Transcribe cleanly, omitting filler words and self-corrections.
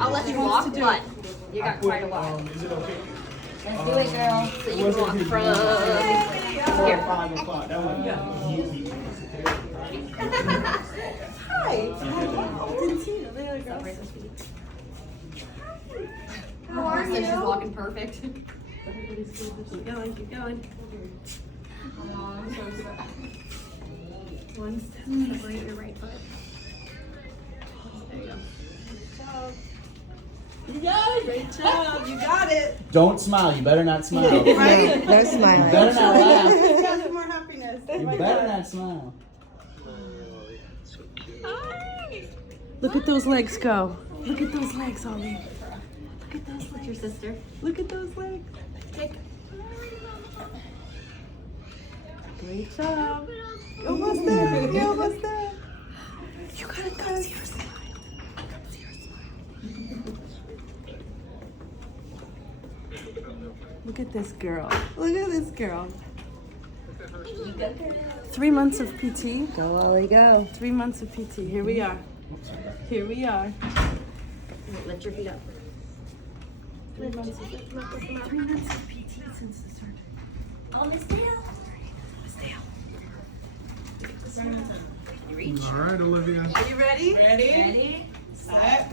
I'll let you walk, but you got quite a while. Is it okay? Let's do it, girl. So you can walk from here. 5 o'clock. That would be easy. Hi. Didn't see you. There you go. How are you? She's walking perfect. Keep going, keep going. One step, separate your right foot. There you go. You got it. Great job. You got it. Don't smile. You better not smile. Right? No You smiling. better not laugh. You got some more happiness. You better not smile. Look at those legs go. Look at those legs, Ollie. Look at those What's legs. your sister? Look at those legs. Kick. Great job. You're almost there. You're almost there. You gotta come see her smile. Come see her smile. Look at this girl. Look at this girl. 3 months of PT. Go, Ollie, go. 3 months of PT. Here we are. Here we are. Lift your feet up. 3 months of PT since the surgery. Oh, Miss Dale. You reach. All right, Olivia. Are you ready? Ready? Set.